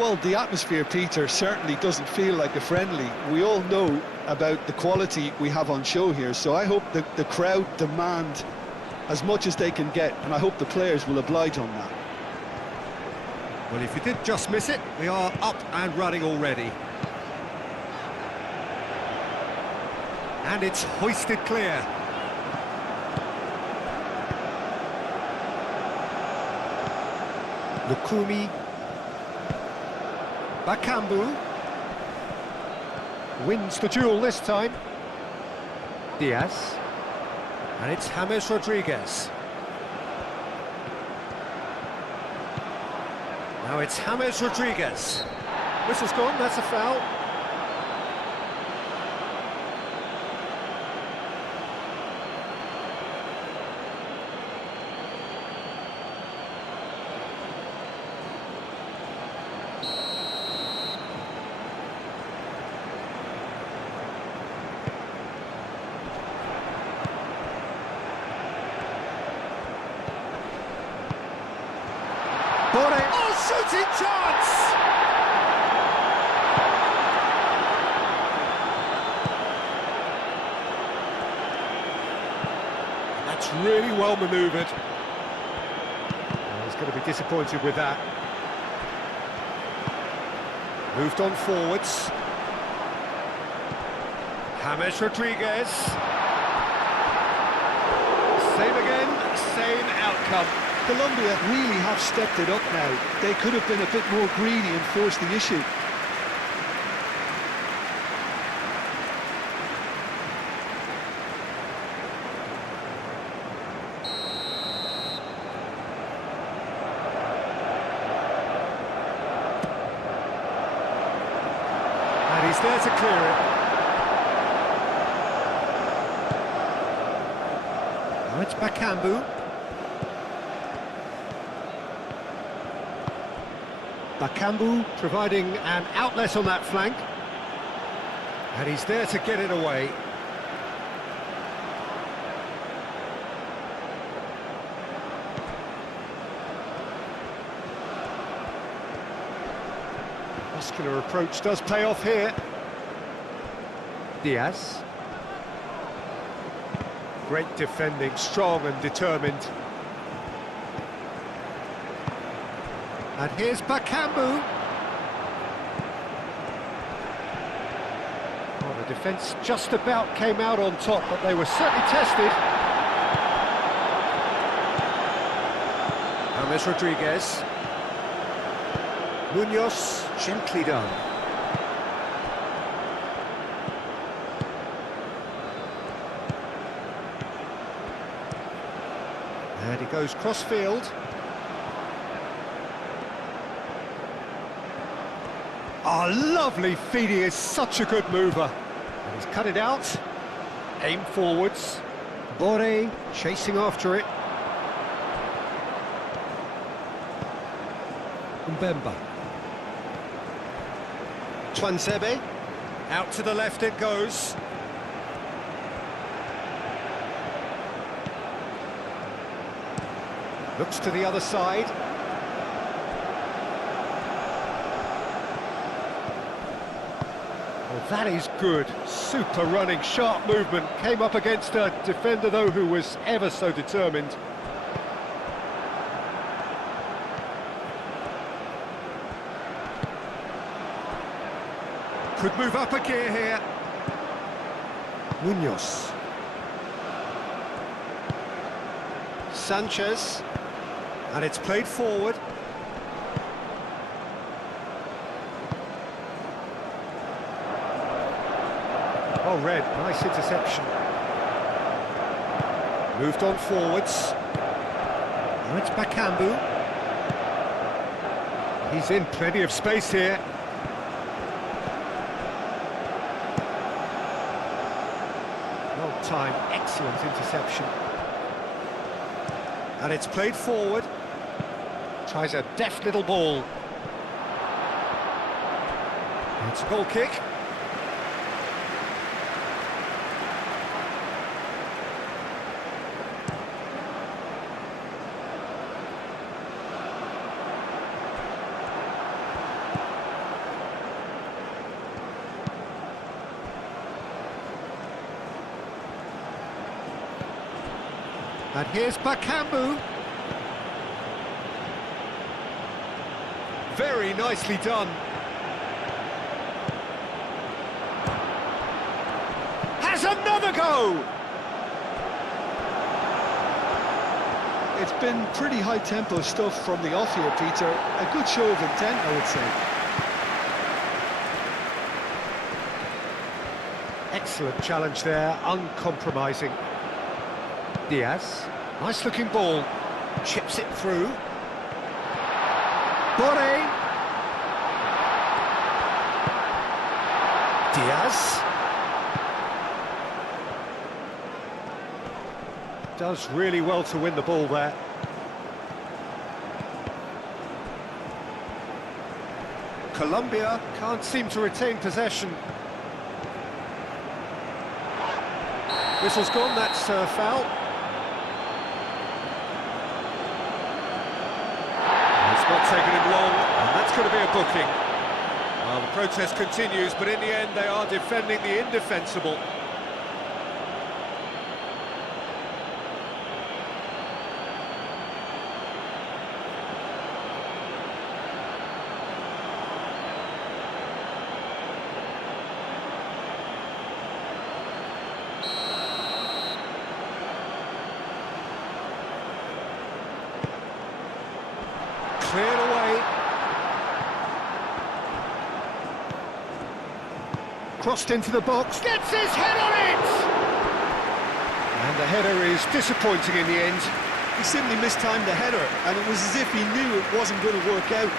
Well, the atmosphere, Peter, certainly doesn't feel like a friendly. We all know about the quality we have on show here, so I hope that the crowd demand as much as they can get, and I hope the players will oblige on that. Well, if you did just miss it, we are up and running already. And it's hoisted clear. Lukumi. Bakambu. Wins the duel this time. Diaz. And it's James Rodriguez. Now it's James Rodriguez. Whistle's gone, that's a foul. Oh, shooting chance! That's really well manoeuvred. He's going to be disappointed with that. Moved on forwards. James Rodriguez. Same again, same outcome. Colombia really have stepped it up now. They could have been a bit more greedy and forced the issue. And he's there to clear it. Now it's Bakambu. Bakambu providing an outlet on that flank. And he's there to get it away. Muscular approach does pay off here. Diaz. Great defending, strong and determined. And here's Bakambu. Well, the defence just about came out on top, but they were certainly tested. James Rodriguez. Munoz, gently done. And he goes cross-field. Oh, lovely feed, he is such a good mover. And he's cut it out, aim forwards. Bore chasing after it. Mbemba. Twansebe, out to the left it goes. Looks to the other side. Well, that is good. Super running, sharp movement. Came up against a defender, though, who was ever so determined. Could move up a gear here. Munoz. Sanchez. And it's played forward. Oh, red, nice interception. Moved on forwards. Now it's Bakambu. He's in plenty of space here. Well timed, excellent interception. And it's played forward. Tries a deft little ball. It's a goal kick. And here's Bakambu. Very nicely done. Has another go! It's been pretty high-tempo stuff from the off here, Peter. A good show of intent, I would say. Excellent challenge there, uncompromising. Diaz, nice-looking ball. Chips it through. Boré. Diaz. Does really well to win the ball there. Colombia can't seem to retain possession. Whistle's gone, that's a foul. It's not taken him long, and that's going to be a booking. Well, the protest continues, but in the end they are defending the indefensible. Cleared away. Crossed into the box. Gets his head on it! And the header is disappointing in the end. He simply mistimed the header, and it was as if he knew it wasn't going to work out.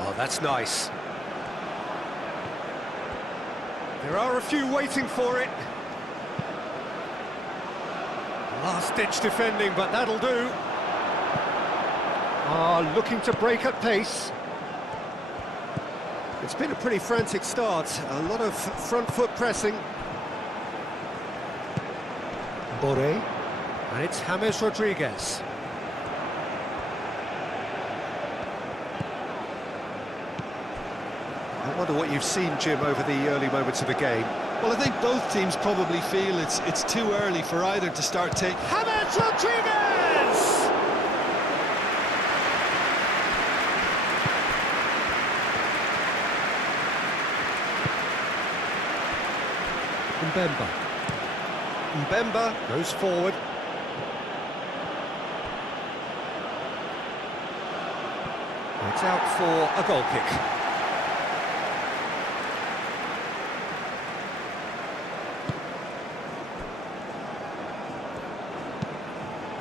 Oh, that's nice. There are a few waiting for it. Last-ditch defending, but that'll do. Looking to break at pace. It's been a pretty frantic start. A lot of front foot pressing. Boré. And it's James Rodriguez. I wonder what you've seen, Jim, over the early moments of the game. Well, I think both teams probably feel it's too early for either to start taking... James Rodriguez! Mbemba goes forward. It's out for a goal kick.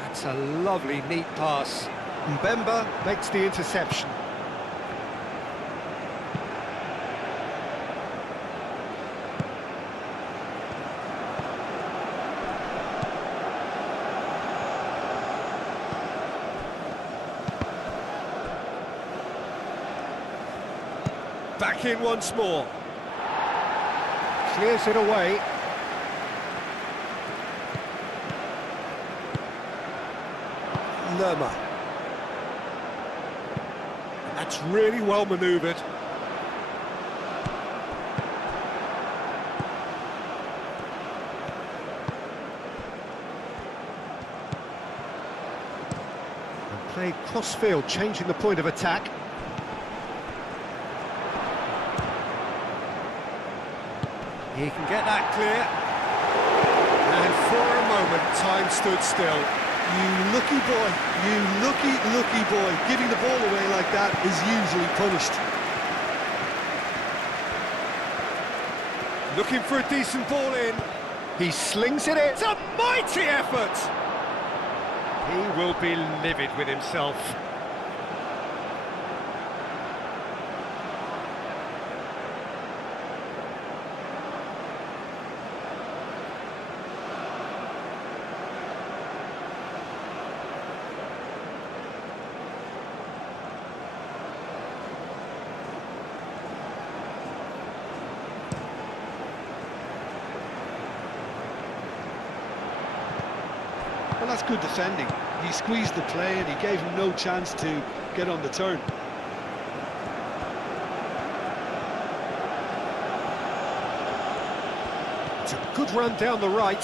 That's a lovely, neat pass. Mbemba makes the interception. Back in once more. Clears it away. Lerma. That's really well manoeuvred. And played cross-field, changing the point of attack. He can get that clear. And for a moment, time stood still. You lucky boy, you lucky boy. Giving the ball away like that is usually punished. Looking for a decent ball in. He slings it in. It's a mighty effort! He will be livid with himself. Well, that's good defending. He squeezed the play and he gave him no chance to get on the turn. It's a good run down the right.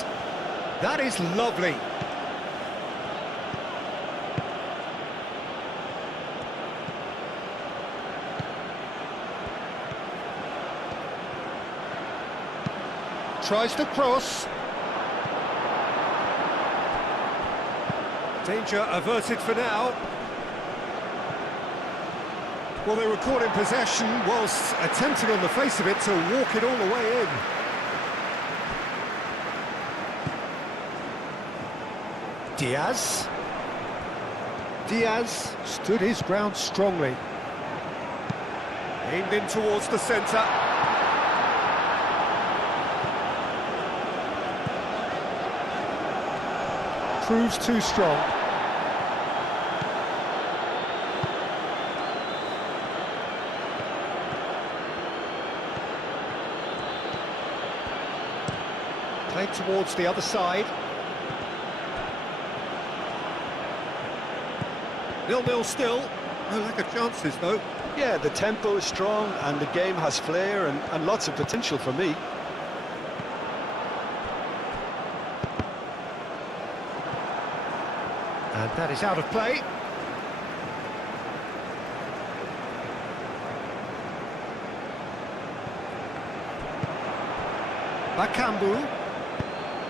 That is lovely. Tries to cross. Danger averted for now. Well, they were caught in possession whilst attempting on the face of it to walk it all the way in. Diaz. Diaz stood his ground strongly. Aimed in towards the centre. Proves too strong. Played towards the other side. 0-0 still. No lack of chances, though. Yeah, the tempo is strong and the game has flair and lots of potential for me. And that is out of play. Bakambu.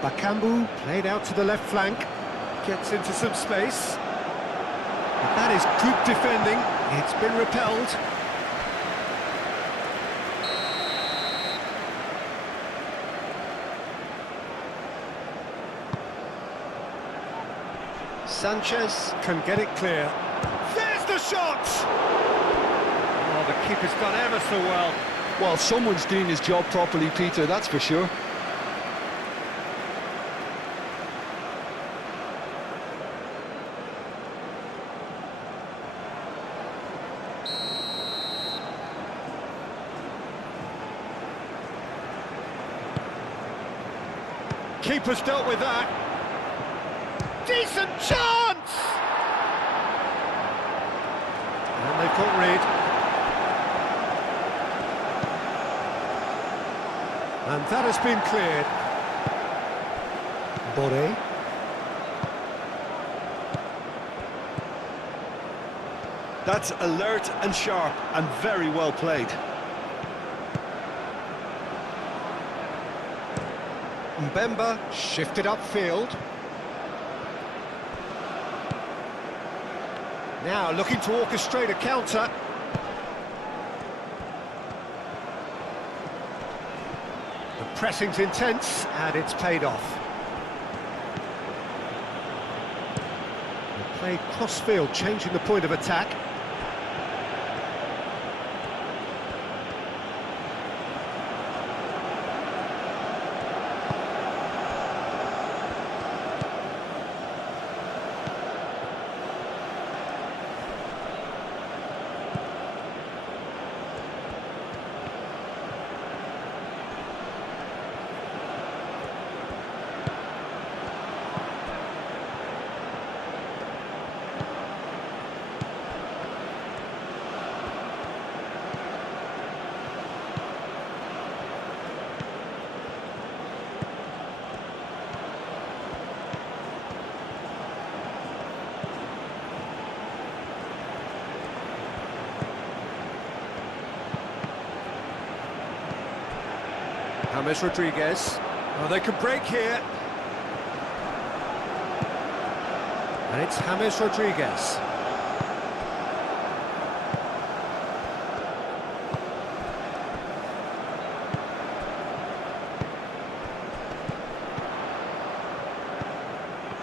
Bakambu played out to the left flank. Gets into some space. But that is good defending. It's been repelled. Sanchez can get it clear. There's the shot! Oh, the keeper's done ever so well. Well, someone's doing his job properly, Peter, that's for sure. Keeper's dealt with that. Decent chance! And they've got rid. And that has been cleared. Bode. That's alert and sharp and very well played. Mbemba shifted upfield. Now looking to orchestrate a counter. The pressing's intense and it's paid off. They played cross-field, changing the point of attack. James Rodriguez. Oh, they can break here. And it's James Rodriguez.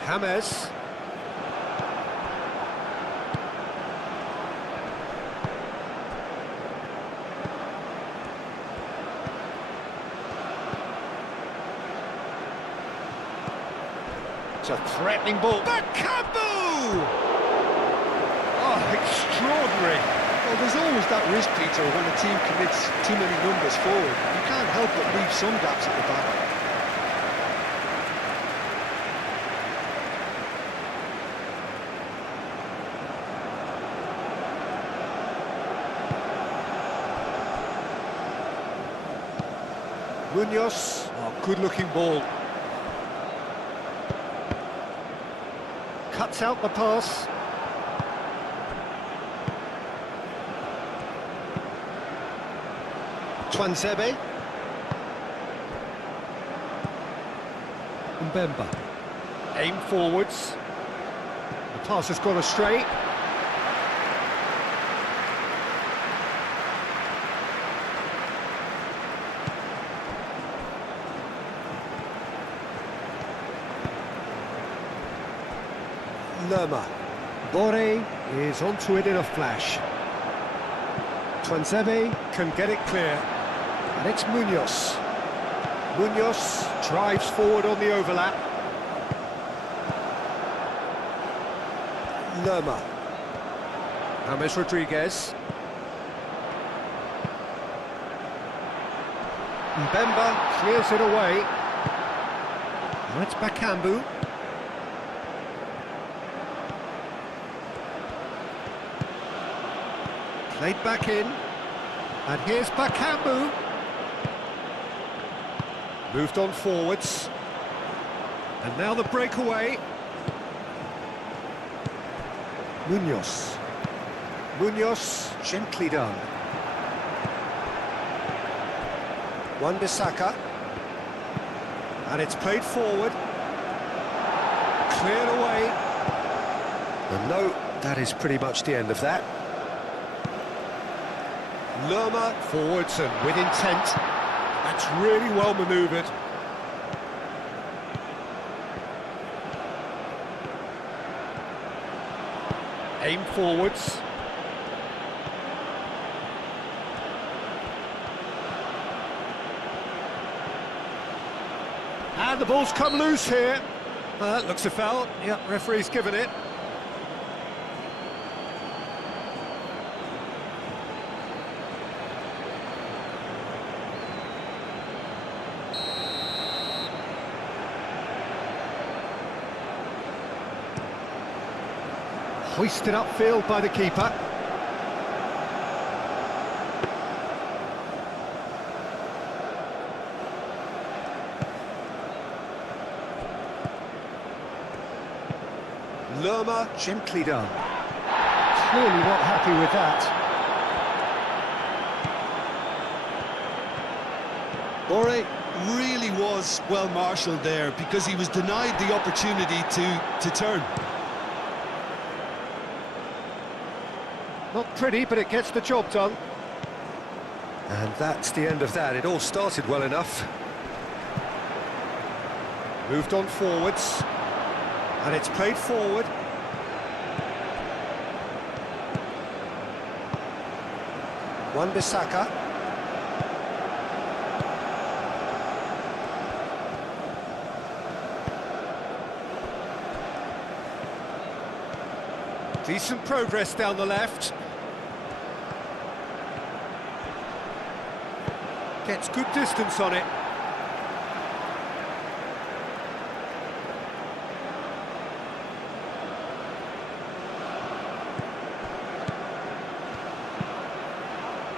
James. It's a threatening ball. Bakambu! Oh, extraordinary. Well, there's always that risk, Peter, when a team commits too many numbers forward. You can't help but leave some gaps at the back. Munoz, oh, good-looking ball. Cuts out the pass. Twanzebe. Mbemba. Aim forwards. The pass has gone astray. Lerma. Bore is onto it in a flash. Twanzebe can get it clear. And it's Munoz. Munoz drives forward on the overlap. Lerma. James Rodriguez. Mbemba clears it away. Now it's Bakambu. Played back in. And here's Bakambu. Moved on forwards. And now the breakaway. Munoz. Munoz, gently done. Wan-Bissaka. And it's played forward. Cleared away. And no, that is pretty much the end of that. Lerma forwards and with intent. That's really well manoeuvred. Aim forwards. And the ball's come loose here. Looks a foul. Yep, referee's given it. Hoisted upfield by the keeper. Lerma, gently done. Clearly not happy with that. Bore really was well marshalled there because he was denied the opportunity to turn. Not pretty, but it gets the job done. And that's the end of that. It all started well enough. Moved on forwards. And it's played forward. Wan-Bissaka. Decent progress down the left. Gets good distance on it.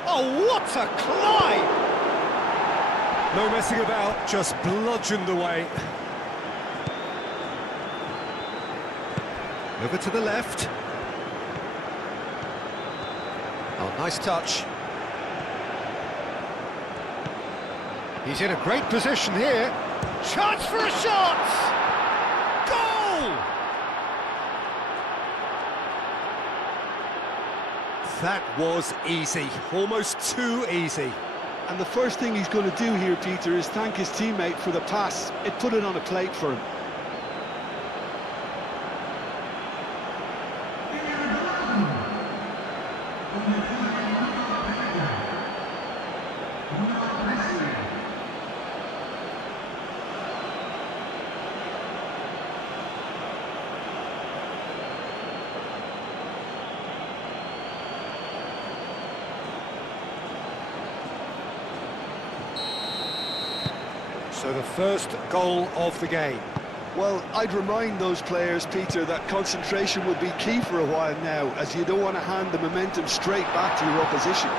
Oh, what a climb! No messing about, just bludgeoned away. Over to the left. Oh, nice touch. He's in a great position here. Chance for a shot! Goal! That was easy, almost too easy. And the first thing he's going to do here, Peter, is thank his teammate for the pass. It put it on a plate for him. So the first goal of the game. Well, I'd remind those players, Peter, that concentration will be key for a while now, as you don't want to hand the momentum straight back to your opposition.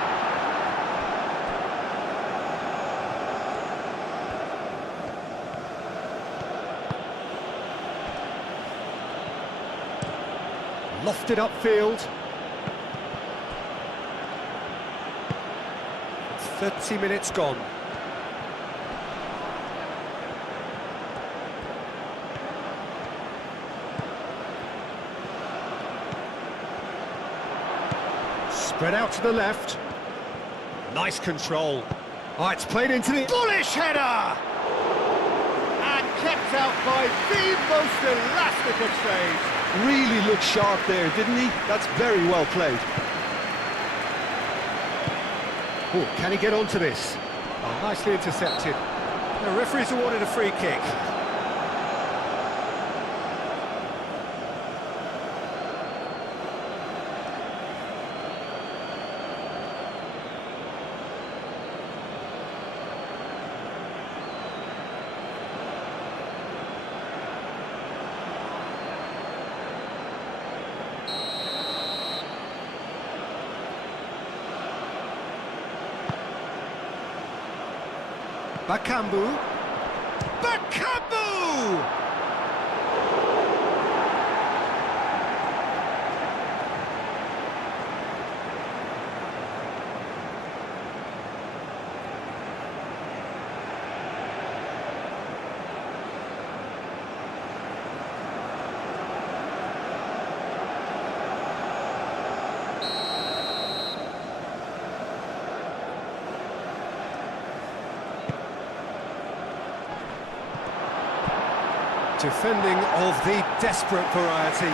Lofted upfield. 30 minutes gone. Spread out to the left. Nice control. Oh, it's played into the bullish header! And kept out by the most elastic of saves. Really looked sharp there, didn't he? That's very well played. Oh, can he get onto this? Oh, nicely intercepted. The referee's awarded a free kick. Bakambu. Bakambu! Defending of the desperate variety.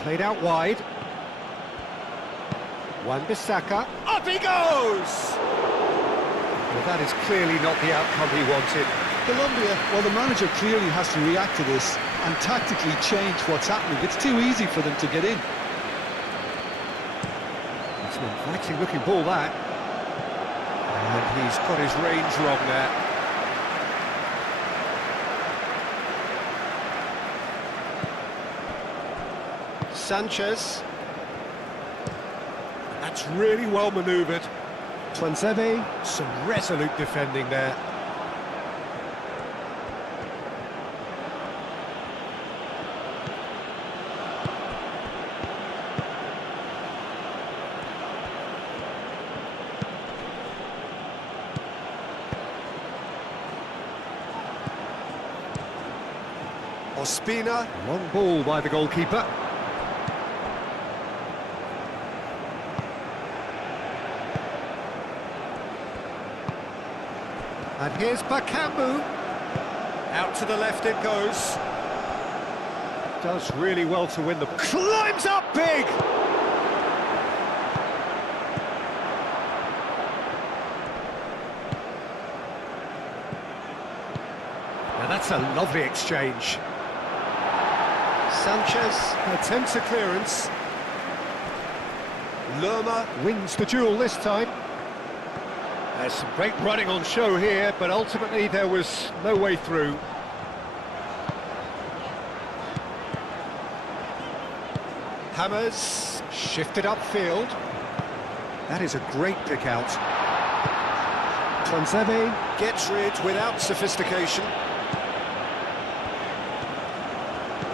Played out wide. Wan-Bissaka. Up he goes! Well, that is clearly not the outcome he wanted. Colombia, well, the manager clearly has to react to this and tactically change what's happening. It's too easy for them to get in. It's an inviting looking ball, that. And he's got his range wrong there. Sanchez. That's really well manoeuvred. Tuanzebe, some resolute defending there. Ospina, long ball by the goalkeeper. And here's Bakambu. Out to the left it goes. Does really well to win the... Climbs up big! Now that's a lovely exchange. Sanchez attempts a clearance. Lerma wins the duel this time. There's some great running on show here, but ultimately there was no way through. Hammers shifted upfield. That is a great pick out. Tuanzebe gets rid without sophistication.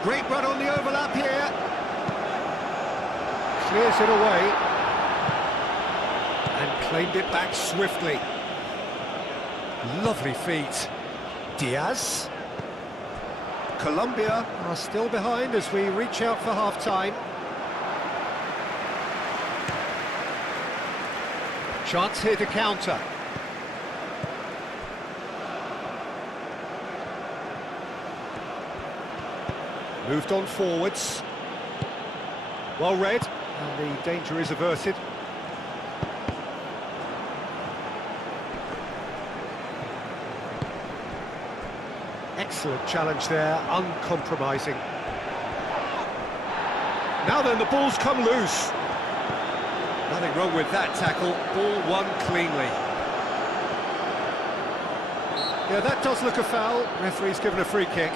Great run on the overlap here. Clears it away. And claimed it back swiftly. Lovely feet. Diaz. Colombia are still behind as we reach out for half-time. Chance here to counter. Moved on forwards. Well read, and the danger is averted. Excellent challenge there, uncompromising. Now then, the ball's come loose. Nothing wrong with that tackle, ball won cleanly. Yeah, that does look a foul. Referee's given a free kick.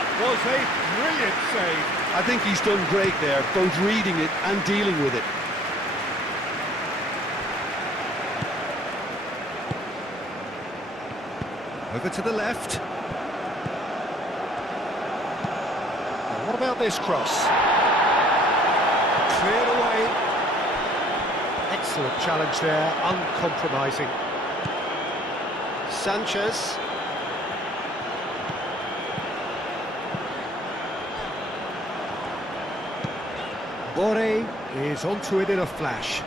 That was a brilliant save. I think he's done great there, both reading it and dealing with it. Over to the left. Now what about this cross? Cleared away. Excellent challenge there, uncompromising. Sanchez. Boré is onto it in a flash.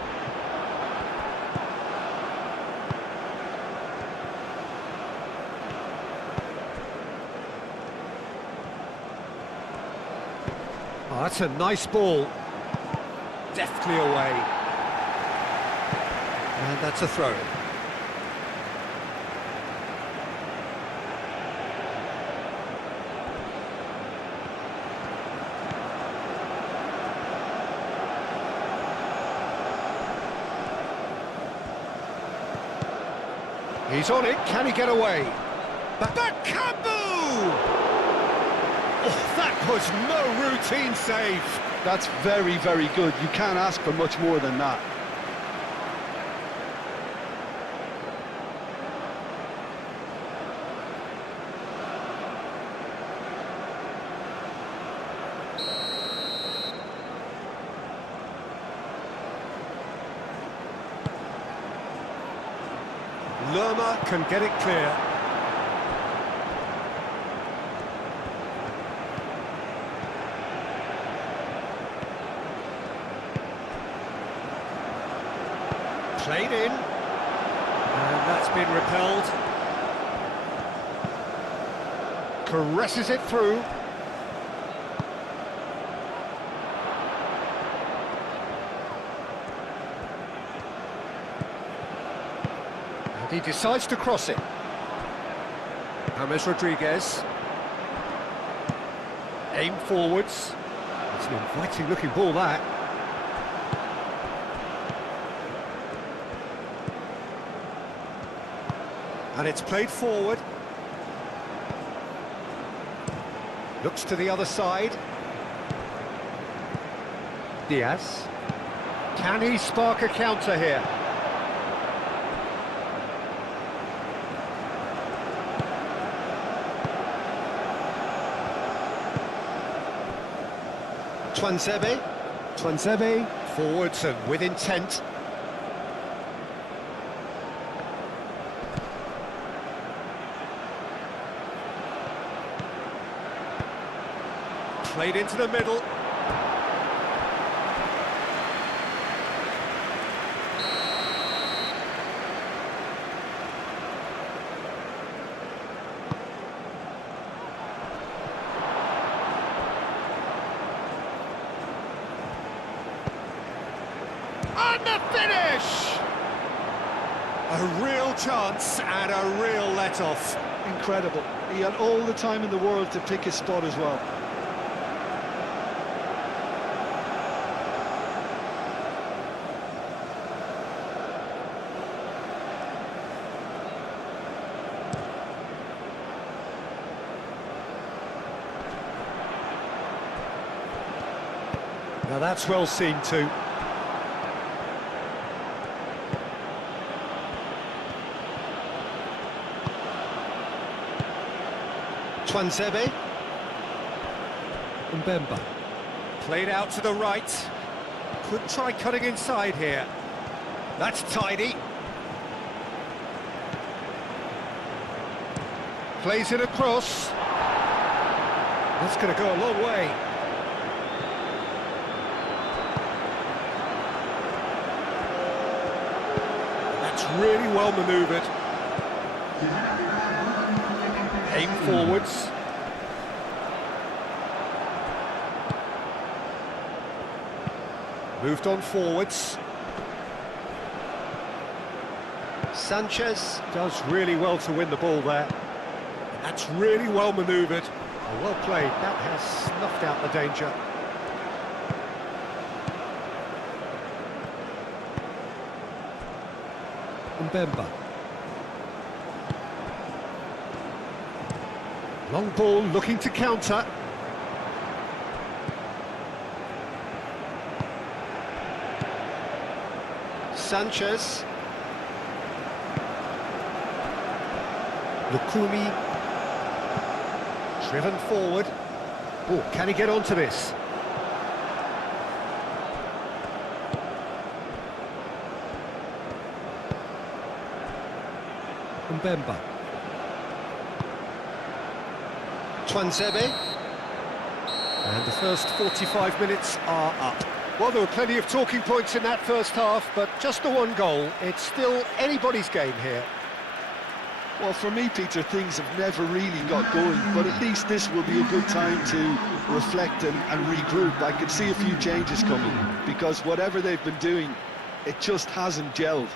Oh, that's a nice ball. Deftly away. And that's a throw. He's on it, can he get away? Bakambu! Oh, that was no routine save. That's very, very good. You can't ask for much more than that. Lerma can get it clear. Played in. And that's been repelled. Caresses it through. He decides to cross it. James Rodriguez. Aim forwards. It's an inviting looking ball, that. And it's played forward. Looks to the other side. Diaz. Can he spark a counter here? Tuanzebe, forwards and with intent. Played into the middle. And the finish! A real chance and a real let-off. Incredible. He had all the time in the world to pick his spot as well. Now that's well seen too. Tuanzebe. Mbemba. Played out to the right. Could try cutting inside here. That's tidy. Plays it across. That's going to go a long way. That's really well manoeuvred. Aim forwards. Moved on forwards. Sanchez does really well to win the ball there. That's really well manoeuvred. Well played. That has snuffed out the danger. Mbemba. Long ball looking to counter. Sanchez. Lukumi. Driven forward. Oh, can he get onto this? Mbemba. Twanzebe. And the first 45 minutes are up. Well, there were plenty of talking points in that first half, but just the one goal. It's still anybody's game here. Well, for me, Peter, things have never really got going, but at least this will be a good time to reflect and regroup. I could see a few changes coming, because whatever they've been doing, it just hasn't gelled.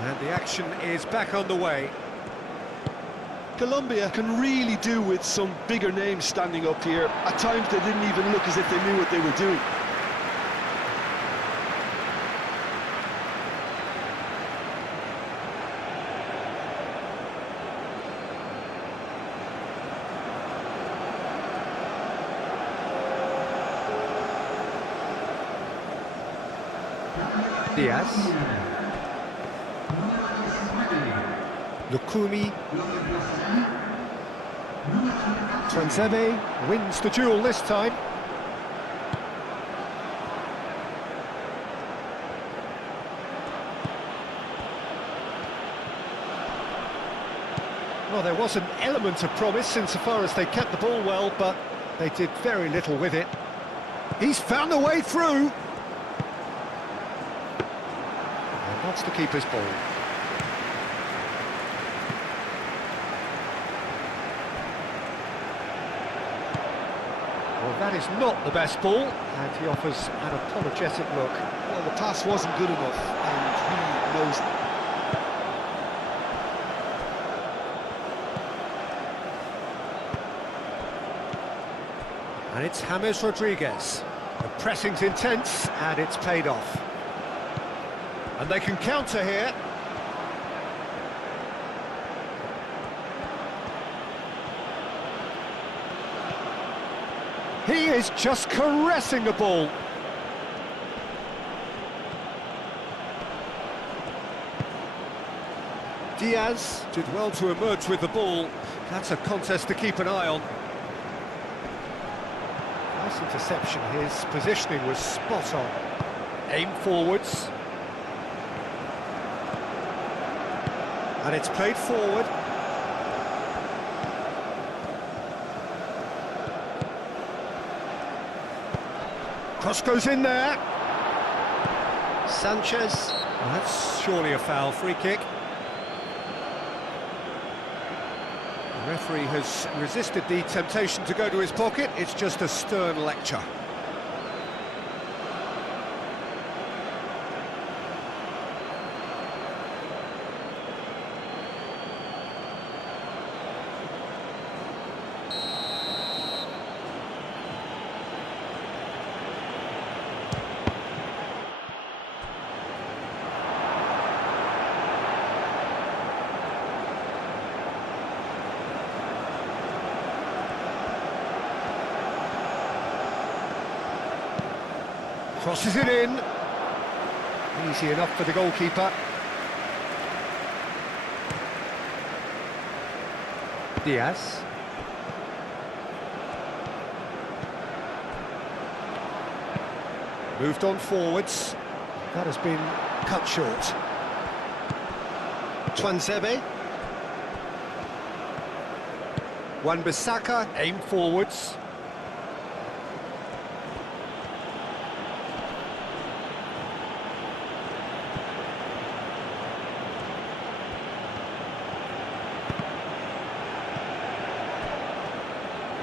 And the action is back on the way. Colombia can really do with some bigger names standing up here. At times they didn't even look as if they knew what they were doing. Diaz. Lukumi. Tuanzebe wins the duel this time. Well, there was an element of promise insofar as they kept the ball well, but they did very little with it. He's found a way through. And that's the keeper's ball. Well, that is not the best ball, and he offers an apologetic look. Well, the pass wasn't good enough, and he knows it. And it's James Rodriguez. The pressing's intense, and it's paid off. And they can counter here. He is just caressing the ball. Diaz did well to emerge with the ball. That's a contest to keep an eye on. Nice interception. His positioning was spot on. Aim forwards. And it's played forward. Cross goes in there. Sanchez. Well, that's surely a foul. Free kick. The referee has resisted the temptation to go to his pocket. It's just a stern lecture. Crosses it in. Easy enough for the goalkeeper. Diaz. Moved on forwards. That has been cut short. Tuanzebe. Wan-Bissaka, aim forwards.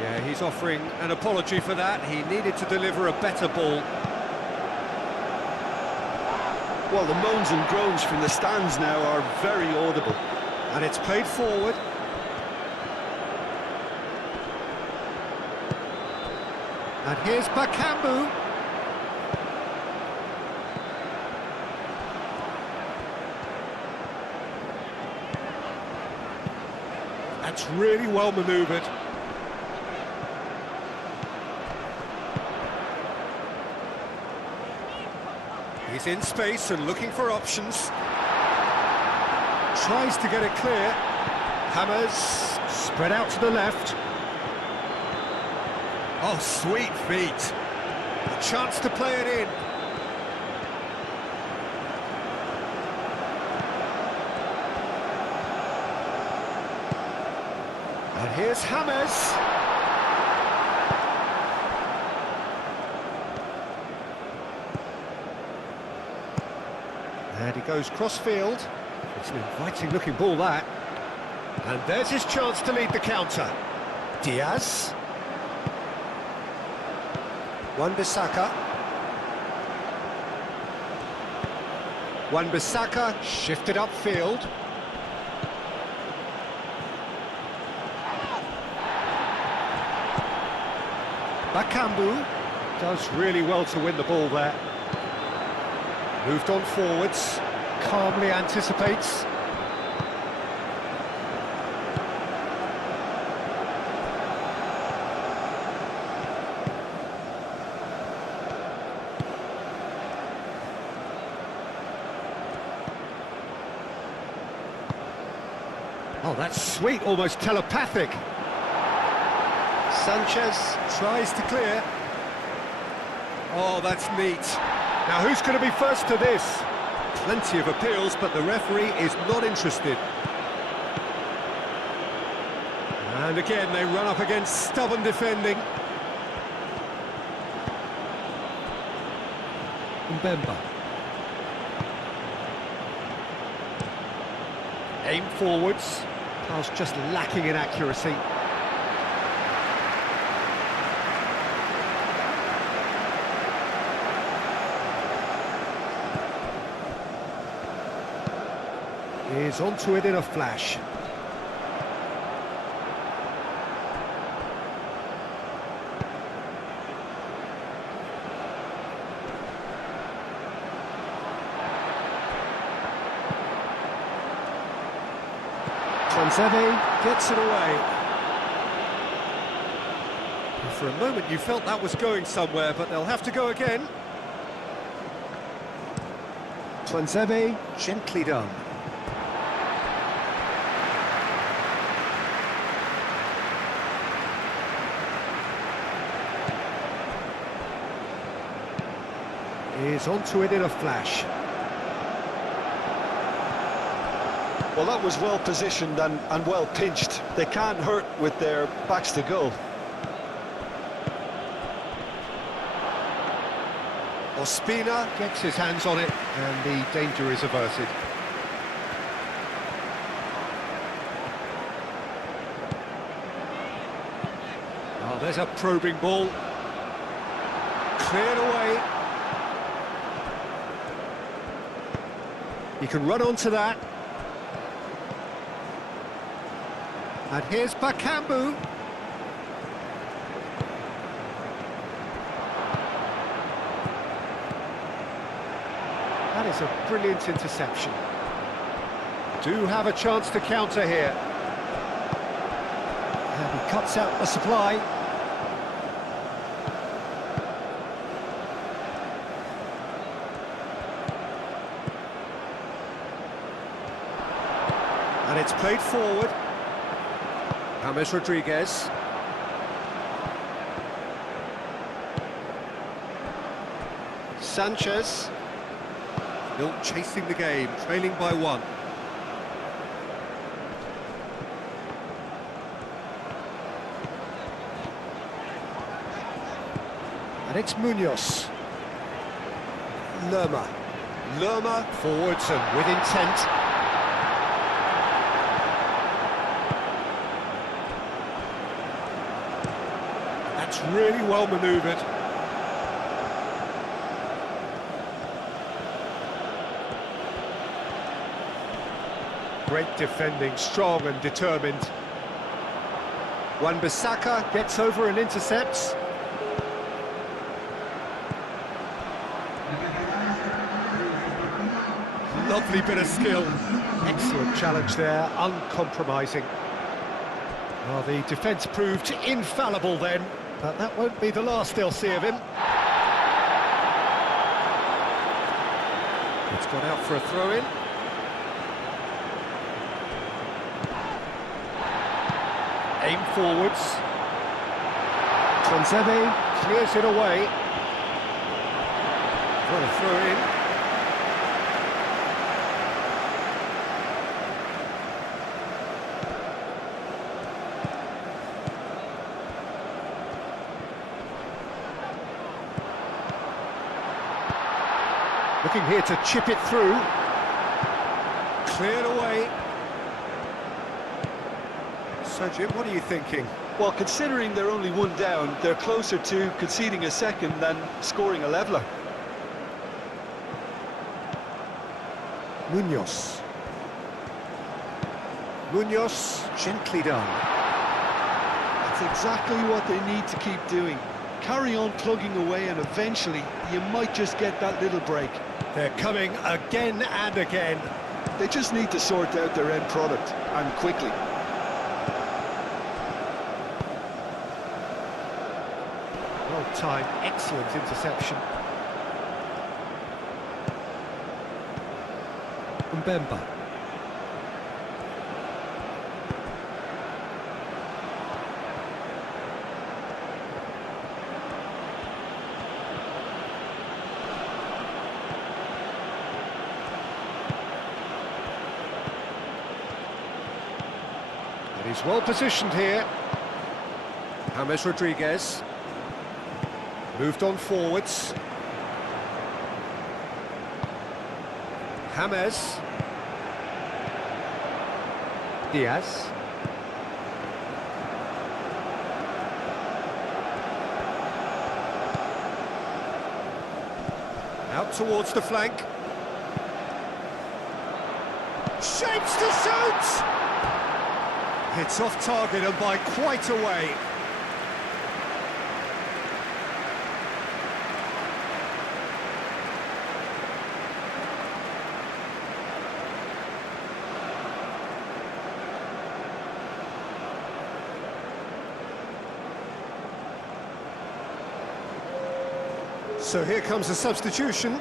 Yeah, he's offering an apology for that. He needed to deliver a better ball. Well, the moans and groans from the stands now are very audible. And it's played forward. And here's Bakambu. That's really well manoeuvred. He's in space and looking for options. Tries to get it clear. Hammers, spread out to the left. Oh, sweet feet. A chance to play it in. And here's Hammers. And he goes cross-field. It's an inviting-looking ball, that. And there's his chance to lead the counter. Diaz. Wan-Bissaka. Wan-Bissaka shifted upfield. Bakambu does really well to win the ball there. Moved on forwards, calmly anticipates. Oh, that's sweet, almost telepathic. Sanchez tries to clear. Oh, that's neat. Now, who's going to be first to this? Plenty of appeals, but the referee is not interested. And again, they run up against stubborn defending. Mbemba. Aim forwards. Pass just lacking in accuracy. Is onto it in a flash. Transeve gets it away. For a moment you felt that was going somewhere, but they'll have to go again. Transeve, gently done. Is onto it in a flash. Well, that was well positioned and well pinched. They can't hurt with their backs to goal. Ospina gets his hands on it, and the danger is averted. Oh, there's a probing ball. Cleared away. He can run onto that. And here's Bakambu. That is a brilliant interception. Do have a chance to counter here. And he cuts out the supply. And it's played forward. James Rodriguez. Sanchez. Still chasing the game, trailing by one. And it's Munoz. Lerma forwards and with intent. That's really well manoeuvred. Great defending, strong and determined. Wan-Bissaka gets over and intercepts. Lovely bit of skill. Excellent challenge there, uncompromising. Well, the defence proved infallible then, but that won't be the last they'll see of him. It's gone out for a throw-in. Aim forwards. Transeve clears it away. For a throw-in. Looking here to chip it through. Cleared away. So, Jim, what are you thinking? Well, considering they're only one down, they're closer to conceding a second than scoring a leveller. Munoz, gently done. That's exactly what they need to keep doing. Carry on plugging away and eventually you might just get that little break. They're coming again and again. They just need to sort out their end product, and quickly. Well timed, excellent interception. Mbemba. He's well positioned here. James Rodriguez. Moved on forwards. James. Diaz. Out towards the flank. Shapes to shoot! It's off target and by quite a way. So here comes a substitution.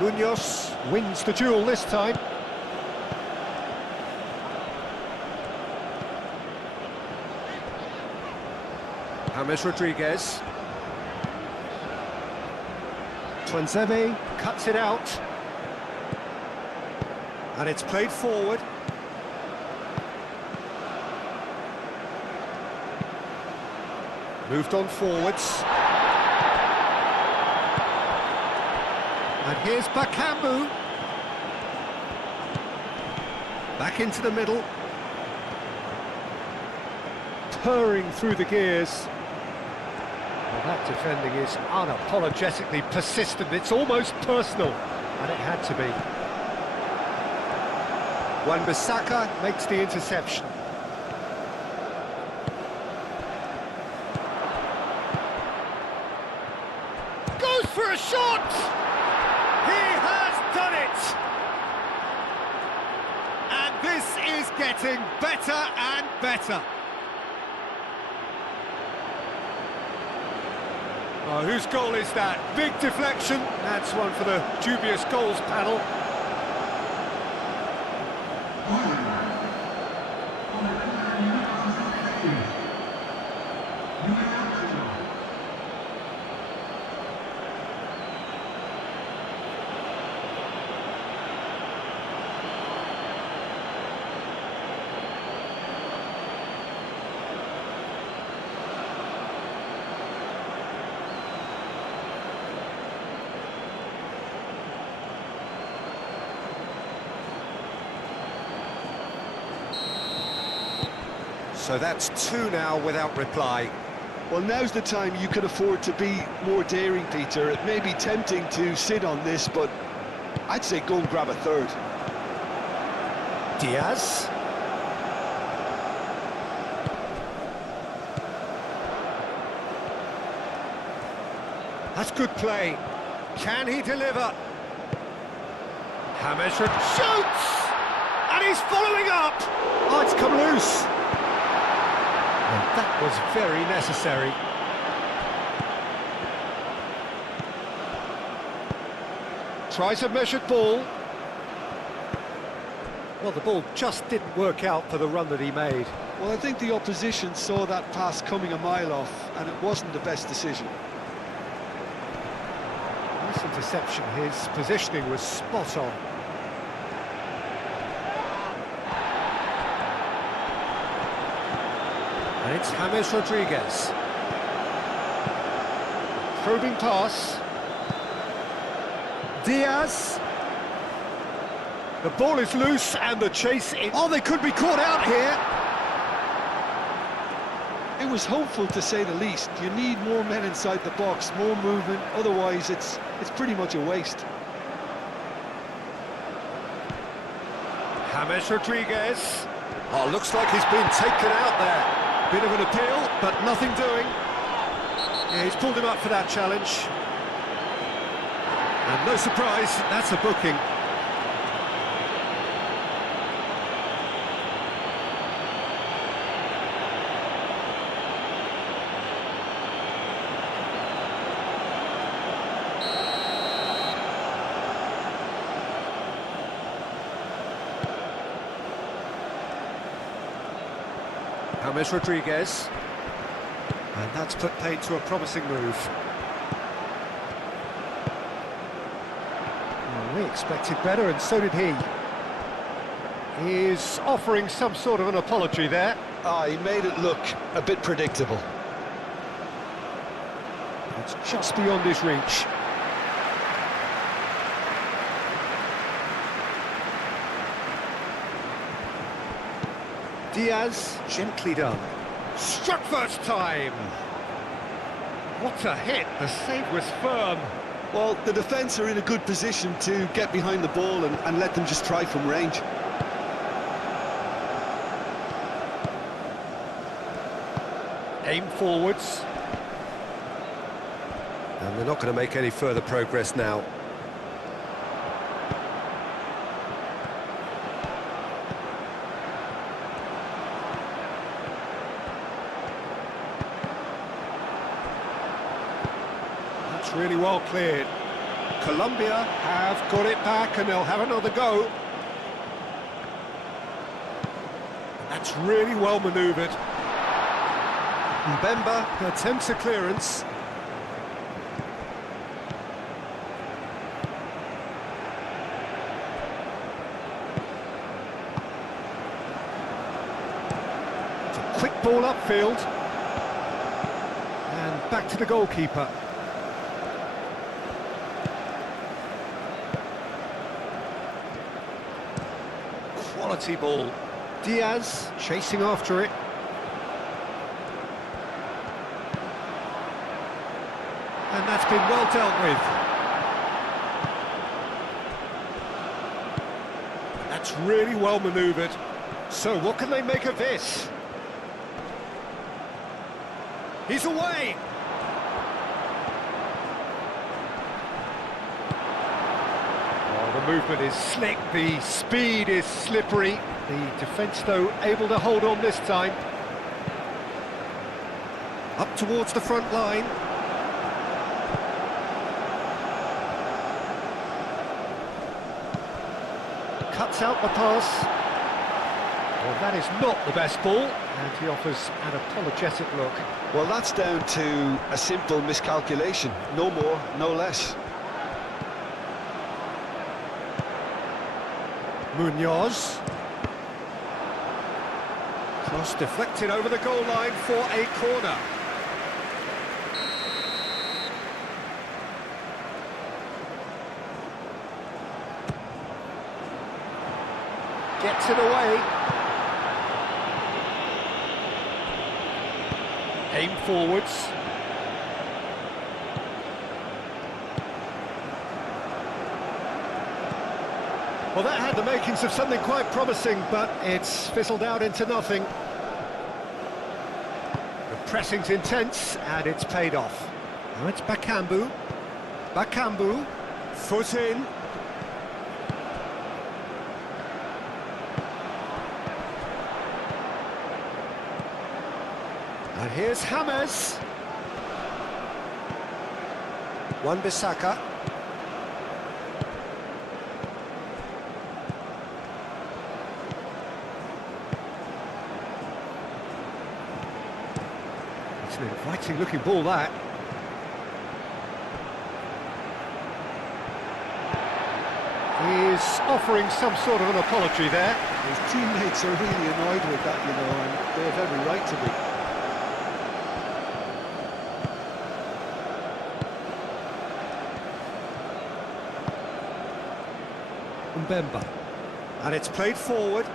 Munoz wins the duel this time. James Rodriguez. Tuanzebe cuts it out. And it's played forward. Moved on forwards. And here's Bakambu. Back into the middle. Purring through the gears. Well, that defending is unapologetically persistent. It's almost personal. And it had to be. Wan-Bissaka makes the interception. Goes for a shot! He has done it! And this is getting better and better. Oh, whose goal is that? Big deflection. That's one for the dubious goals panel. So that's two now without reply. Well, now's the time you can afford to be more daring, Peter. It may be tempting to sit on this, but I'd say go and grab a third. Diaz. That's good play. Can he deliver? James shoots! And he's following up! Oh, it's come loose. And that was very necessary. Tries a measured ball. Well, the ball just didn't work out for the run that he made. Well, I think the opposition saw that pass coming a mile off, and it wasn't the best decision. Nice interception. His positioning was spot on. And it's James Rodriguez. Probing pass. Diaz. The ball is loose and the chase in. Oh, they could be caught out here. It was hopeful, to say the least. You need more men inside the box, more movement, otherwise it's pretty much a waste. James Rodriguez. Oh, looks like he's been taken out there. Bit of an appeal, but nothing doing. Yeah, he's pulled him up for that challenge. And no surprise, that's a booking. James Rodriguez. And that's put paid to a promising move. Well, we expected better, and so did he. He's offering some sort of an apology there. He made it look a bit predictable. It's just beyond his reach. Diaz, gently done. Struck first time! What a hit, the save was firm. Well, the defence are in a good position to get behind the ball and let them just try from range. Aim forwards. And they're not going to make any further progress now. Really well cleared. Colombia have got it back and they'll have another go. That's really well manoeuvred. Mbemba attempts a clearance. It's a quick ball upfield. And back to the goalkeeper. Quality ball. Diaz chasing after it. And that's been well dealt with. That's really well manoeuvred. So what can they make of this? He's away! The movement is slick, the speed is slippery. The defence, though, able to hold on this time. Up towards the front line. Cuts out the pass. Well, that is not the best ball, and he offers an apologetic look. Well, that's down to a simple miscalculation. No more, no less. Munoz. Cross deflected over the goal line for a corner. Gets it away. Aim forwards. Well, that had the makings of something quite promising, but it's fizzled out into nothing. The pressing's intense, and it's paid off. Now it's Bakambu. Bakambu, foot in. And here's James. Wan-Bissaka. It's an inviting looking ball, that. He's offering some sort of an apology there. His teammates are really annoyed with that, you know, and they have every right to be. Mbemba. And it's played forward.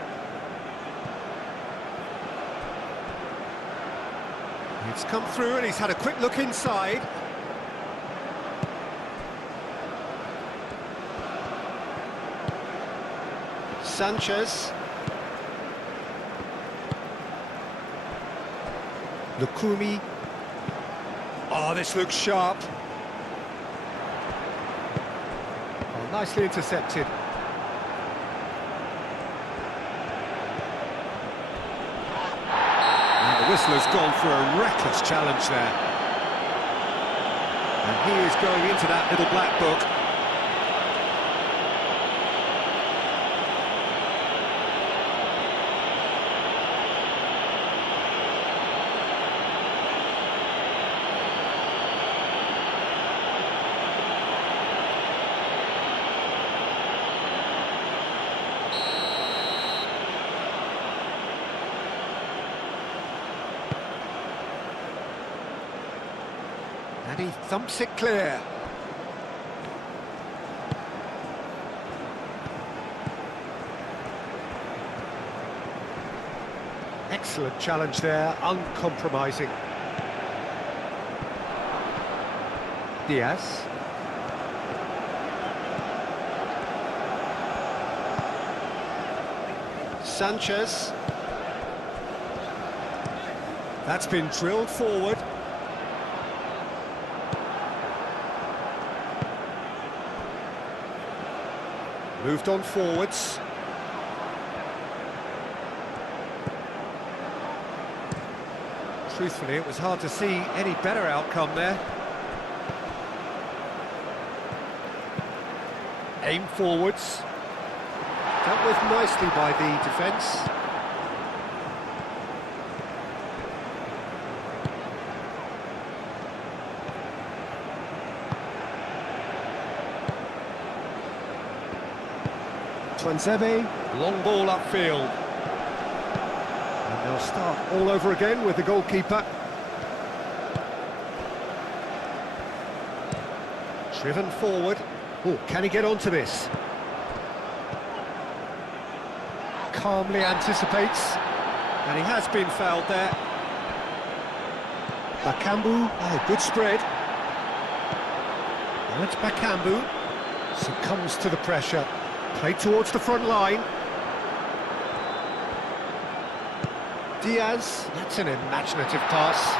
It's come through and he's had a quick look inside. Sanchez. Lukumi. Oh, this looks sharp. Oh, nicely intercepted. And the whistler's gone for a reckless challenge there. And he is going into that little black book. And he thumps it clear. Excellent challenge there, uncompromising. Diaz. Sanchez. That's been drilled forward. Moved on forwards. Truthfully, it was hard to see any better outcome there. Aim forwards. Dealt with nicely by the defence. Twanzebe, long ball upfield. And they'll start all over again with the goalkeeper. Driven forward. Oh, can he get onto this? Calmly anticipates. And he has been fouled there. Bakambu, oh, good spread. Now it's Bakambu. Succumbs to the pressure. Played towards the front line. Diaz, that's an imaginative pass.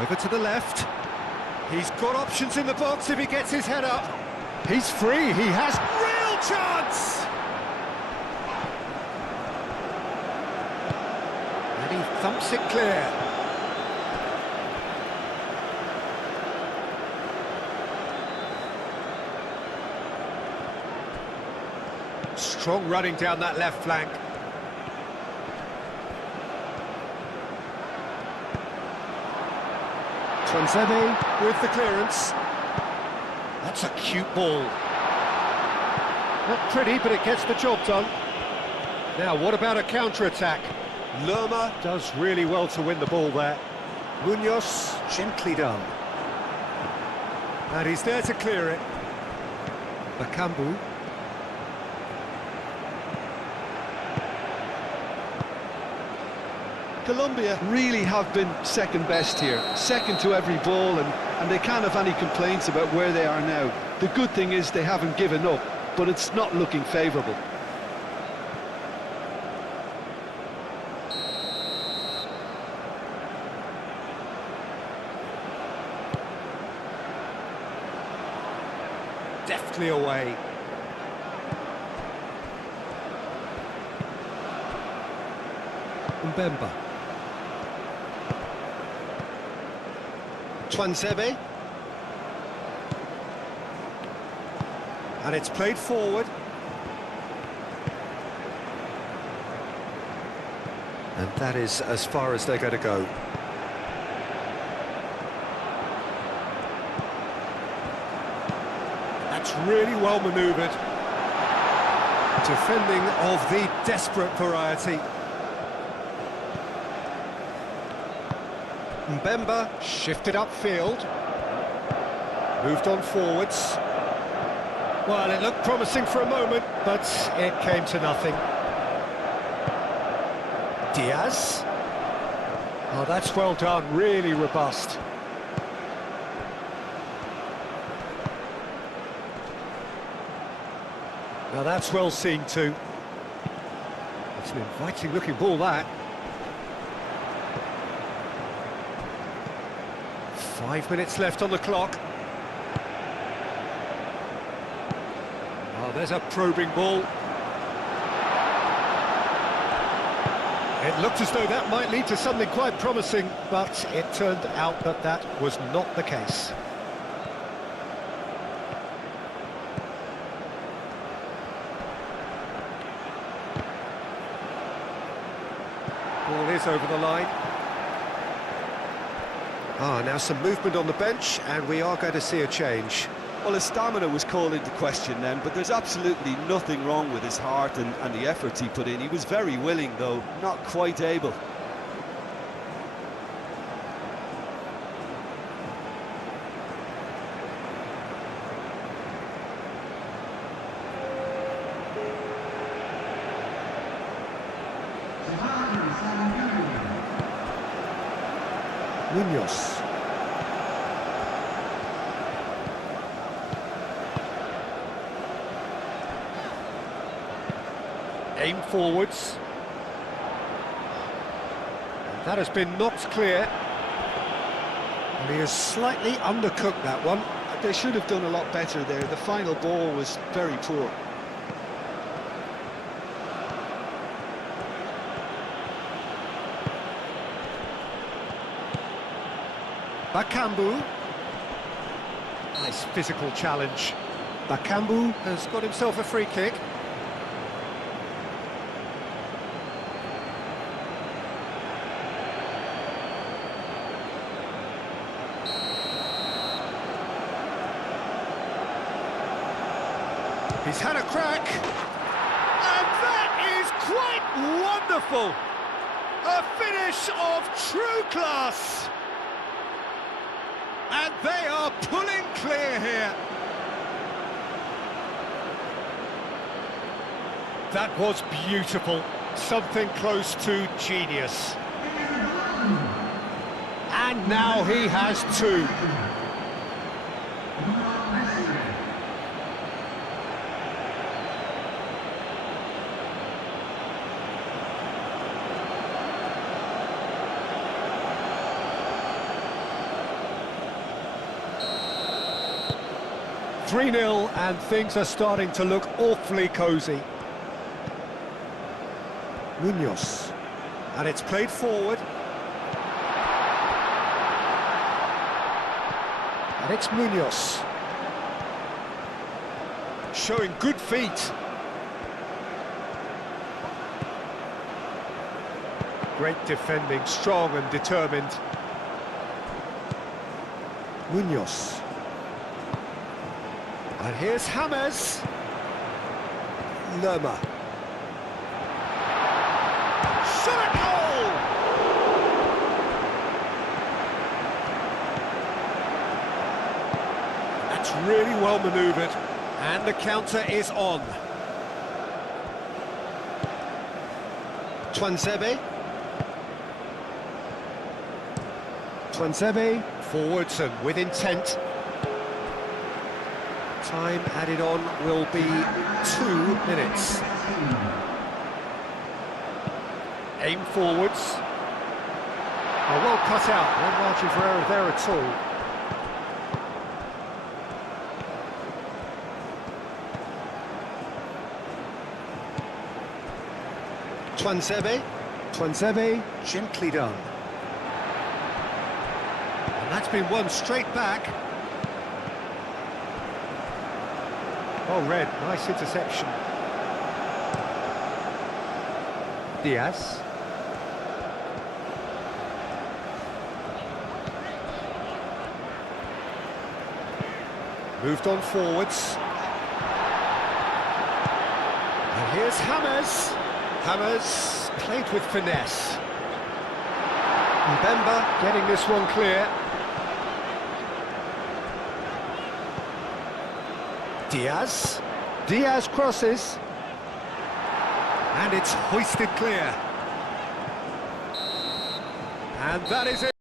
Over to the left. He's got options in the box if he gets his head up. He's free, he has real chance! And he thumps it clear. Strong running down that left flank. Twanzebe with the clearance. That's a cute ball. Not pretty, but it gets the job done. Now, what about a counter-attack? Lerma does really well to win the ball there. Munoz, gently done. And he's there to clear it. Bakambu. Colombia really have been second best here, second to every ball, and they can't have any complaints about where they are now. The good thing is they haven't given up, but it's not looking favourable. Deftly away. Mbemba. Twanzebe. And it's played forward. And that is as far as they're going to go. That's really well manoeuvred. Defending of the desperate variety. Mbemba shifted upfield. Moved on forwards. Well, it looked promising for a moment, but it came to nothing. Diaz. Oh, that's well done, really robust. Now that's well seen too. It's an inviting looking ball, that. 5 minutes left on the clock. Oh, there's a probing ball. It looked as though that might lead to something quite promising, but it turned out that that was not the case. Ball is over the line. Now some movement on the bench, and we are going to see a change. Well, his stamina was called into question then, but there's absolutely nothing wrong with his heart and the efforts he put in. He was very willing, though, not quite able. Munoz. Aim forwards. And that has been knocked clear. And he has slightly undercooked that one. They should have done a lot better there. The final ball was very poor. Bakambu. Nice physical challenge. Bakambu has got himself a free kick. He's had a crack. And that is quite wonderful. A finish of true class. And they are pulling clear here. That was beautiful. Something close to genius. And now he has two. (3-0) and things are starting to look awfully cosy. Munoz. And it's played forward. And it's Munoz. Showing good feet. Great defending, strong and determined. Munoz. And here's James. Lerma. Shot at goal! That's really well manoeuvred. And the counter is on. Tuanzebe. Tuanzebe. Forwards and with intent. Time added on will be 2 minutes. Aim forwards. Oh, well cut out, no margin for error there at all. Tuanzebe. Tuanzebe, gently done. And that's been won straight back. Oh, red, nice interception. Diaz. Moved on forwards. And here's James. James played with finesse. Mbemba getting this one clear. Diaz. Diaz crosses. And it's hoisted clear. And that is it.